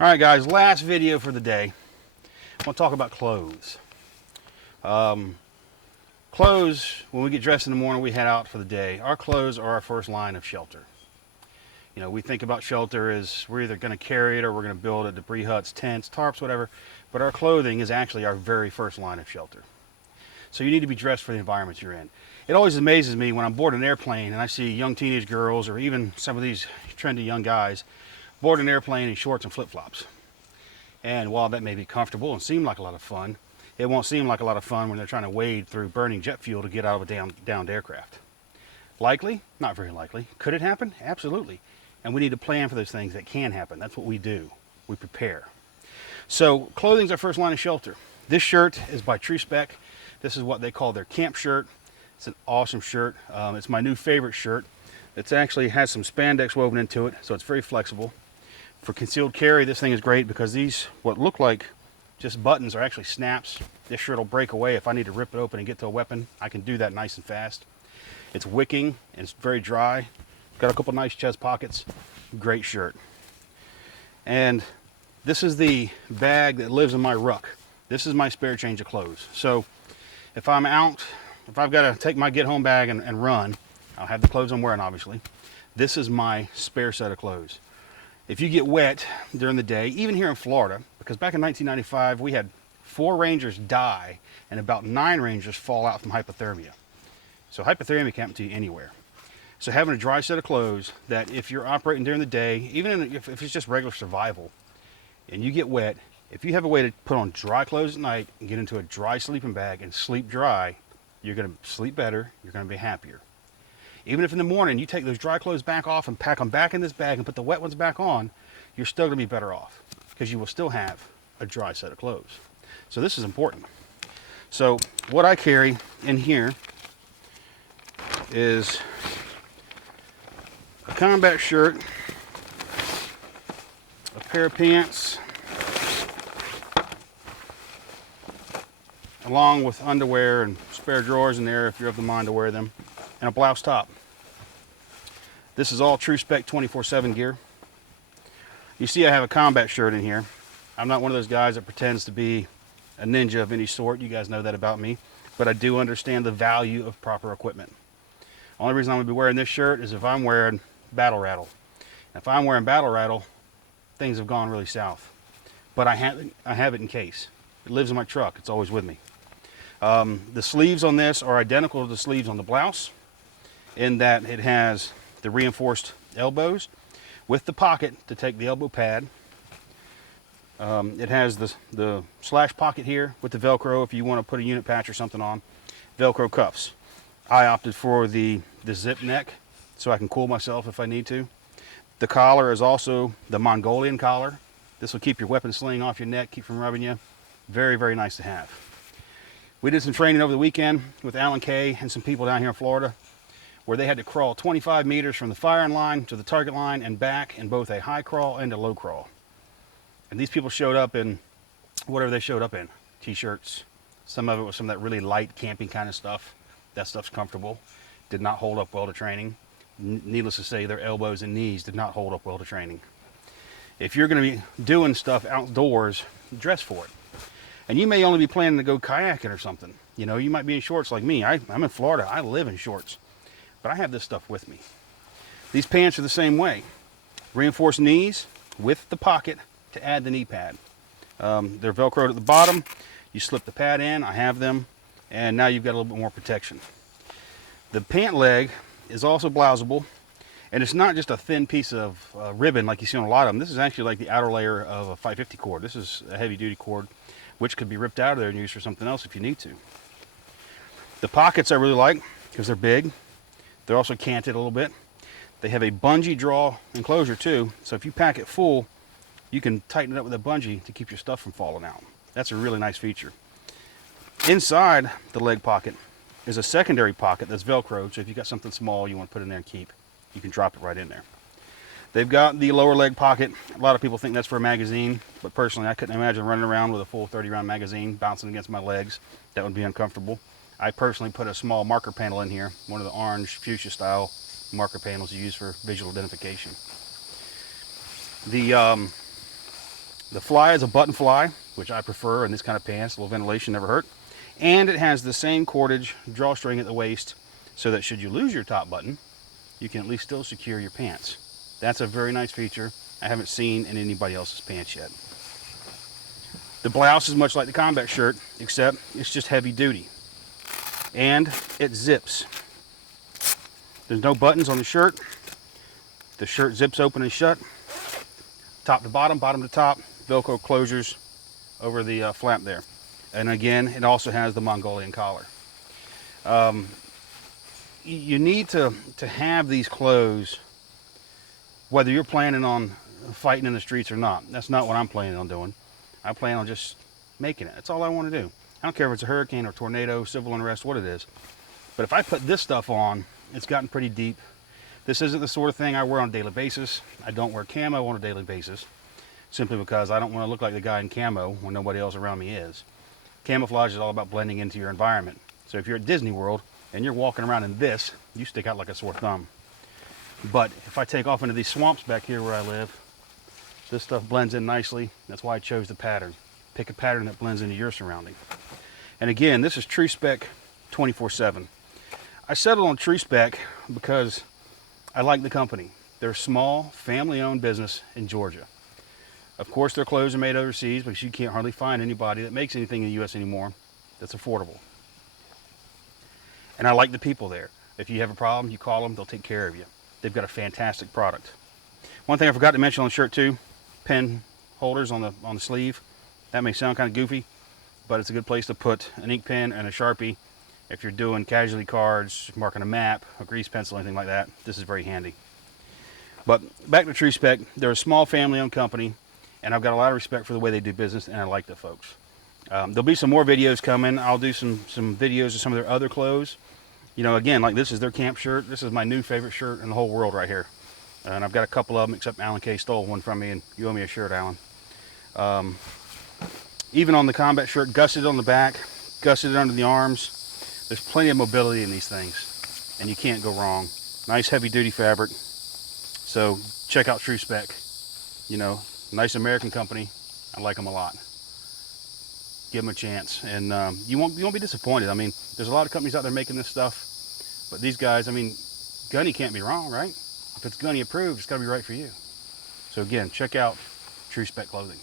All right, guys, last video for the day. I want to talk about clothes. Clothes, when we get dressed in the morning, we head out for the day. Our clothes are our first line of shelter. You know, we think about shelter as we're either going to carry it or we're going to build it, debris huts, tents, tarps, whatever. But our clothing is actually our very first line of shelter. So you need to be dressed for the environment you're in. It always amazes me when I'm board an airplane and I see young teenage girls or even some of these trendy young guys board an airplane in shorts and flip-flops. And while that may be comfortable and seem like a lot of fun, it won't seem like a lot of fun when they're trying to wade through burning jet fuel to get out of a downed aircraft. Likely? Not very likely. Could it happen? Absolutely. And we need to plan for those things that can happen. That's what we do. We prepare. So clothing's our first line of shelter. This shirt is by Tru-Spec. This is what they call their camp shirt. It's an awesome shirt. It's my new favorite shirt. It actually has some spandex woven into it, so it's very flexible. For concealed carry, this thing is great because these, what look like just buttons, are actually snaps. This shirt will break away. If I need to rip it open and get to a weapon, I can do that nice and fast. It's wicking and it's very dry. Got a couple nice chest pockets. Great shirt. And this is the bag that lives in my ruck. This is my spare change of clothes. So if I'm out, if I've got to take my get home bag and run, I'll have the clothes I'm wearing, obviously. This is my spare set of clothes. If you get wet during the day, even here in Florida, because back in 1995 we had 4 Rangers die and about 9 Rangers fall out from hypothermia. So hypothermia can happen to you anywhere. So having a dry set of clothes that if you're operating during the day, even if it's just regular survival, and you get wet, if you have a way to put on dry clothes at night and get into a dry sleeping bag and sleep dry, you're going to sleep better, you're going to be happier. Even if in the morning you take those dry clothes back off and pack them back in this bag and put the wet ones back on, you're still going to be better off because you will still have a dry set of clothes. So this is important. So what I carry in here is a combat shirt, a pair of pants, along with underwear and spare drawers in there if you're of the mind to wear them, and a blouse top. This is all Tru-Spec 24/7 gear. You see I have a combat shirt in here. I'm not one of those guys that pretends to be a ninja of any sort. You guys know that about me. But I do understand the value of proper equipment. Only reason I'm going to be wearing this shirt is if I'm wearing Battle Rattle. If I'm wearing Battle Rattle, things have gone really south. But I have it in case. It lives in my truck. It's always with me. The sleeves on this are identical to the sleeves on the blouse in that it has the reinforced elbows with the pocket to take the elbow pad. It has the slash pocket here with the Velcro if you want to put a unit patch or something on. Velcro cuffs. I opted for the zip neck so I can cool myself if I need to. The collar is also the Mongolian collar. This will keep your weapon sling off your neck, keep from rubbing you. Very, very nice to have. We did some training over the weekend with Alan Kay and some people down here in Florida where they had to crawl 25 meters from the firing line to the target line and back in both a high crawl and a low crawl. And these people showed up in whatever they showed up in. T-shirts. Some of it was some of that really light camping kind of stuff. That stuff's comfortable. Did not hold up well to training. Needless to say, their elbows and knees did not hold up well to training. If you're going to be doing stuff outdoors, dress for it. And you may only be planning to go kayaking or something. You know, you might be in shorts like me. I'm in Florida. I live in shorts. But I have this stuff with me. These pants are the same way. Reinforced knees with the pocket to add the knee pad. They're Velcroed at the bottom. You slip the pad in. I have them. And now you've got a little bit more protection. The pant leg is also blouseable. And it's not just a thin piece of ribbon like you see on a lot of them. This is actually like the outer layer of a 550 cord. This is a heavy duty cord, which could be ripped out of there and used for something else if you need to. The pockets I really like because they're big. They're also canted a little bit. They have a bungee draw enclosure too. So if you pack it full, you can tighten it up with a bungee to keep your stuff from falling out. That's a really nice feature. Inside the leg pocket is a secondary pocket that's Velcroed. So if you got something small you want to put in there and keep, you can drop it right in there. They've got the lower leg pocket. A lot of people think that's for a magazine, but personally I couldn't imagine running around with a full 30-round magazine bouncing against my legs. That would be uncomfortable. I personally put a small marker panel in here, one of the orange fuchsia style marker panels you use for visual identification. The The fly is a button fly, which I prefer in this kind of pants. A little ventilation never hurt. And it has the same cordage drawstring at the waist, so that should you lose your top button, you can at least still secure your pants. That's a very nice feature I haven't seen in anybody else's pants yet. The blouse is much like the combat shirt, except it's just heavy duty. And it zips. There's no buttons on the shirt. The shirt zips open and shut. Top to bottom, bottom to top. Velcro closures over the flap there. And again, it also has the Mongolian collar. You need to have these clothes whether you're planning on fighting in the streets or not. That's not what I'm planning on doing. I plan on just making it. That's all I want to do. I don't care if it's a hurricane or tornado, civil unrest, what it is. But if I put this stuff on, it's gotten pretty deep. This isn't the sort of thing I wear on a daily basis. I don't wear camo on a daily basis, simply because I don't want to look like the guy in camo when nobody else around me is. Camouflage is all about blending into your environment. So if you're at Disney World and you're walking around in this, you stick out like a sore thumb. But if I take off into these swamps back here where I live, this stuff blends in nicely. That's why I chose the pattern. Pick a pattern that blends into your surrounding. And again, this is Tru-Spec 24/7. I settled on Tru-Spec because I like the company. They're a small, family-owned business in Georgia. Of course, their clothes are made overseas because you can't hardly find anybody that makes anything in the U.S. anymore that's affordable. And I like the people there. If you have a problem, you call them, they'll take care of you. They've got a fantastic product. One thing I forgot to mention on the shirt too, pen holders on the sleeve. That may sound kind of goofy, but it's a good place to put an ink pen and a Sharpie. If you're doing casualty cards, marking a map, a grease pencil, anything like that, this is very handy. But back to Tru-Spec, they're a small family-owned company, and I've got a lot of respect for the way they do business, and I like the folks. There'll be some more videos coming. I'll do some videos of some of their other clothes. You know, again, like this is their camp shirt. This is my new favorite shirt in the whole world right here. And I've got a couple of them, except Alan K stole one from me, and you owe me a shirt, Alan. Even on the combat shirt, gusseted on the back, gusseted under the arms. There's plenty of mobility in these things, and you can't go wrong. Nice heavy-duty fabric. So check out Tru-Spec. You know, nice American company. I like them a lot. Give them a chance, and you won't be disappointed. I mean, there's a lot of companies out there making this stuff, but these guys, I mean, Gunny can't be wrong, right? If it's Gunny approved, it's got to be right for you. So again, check out Tru-Spec Clothing.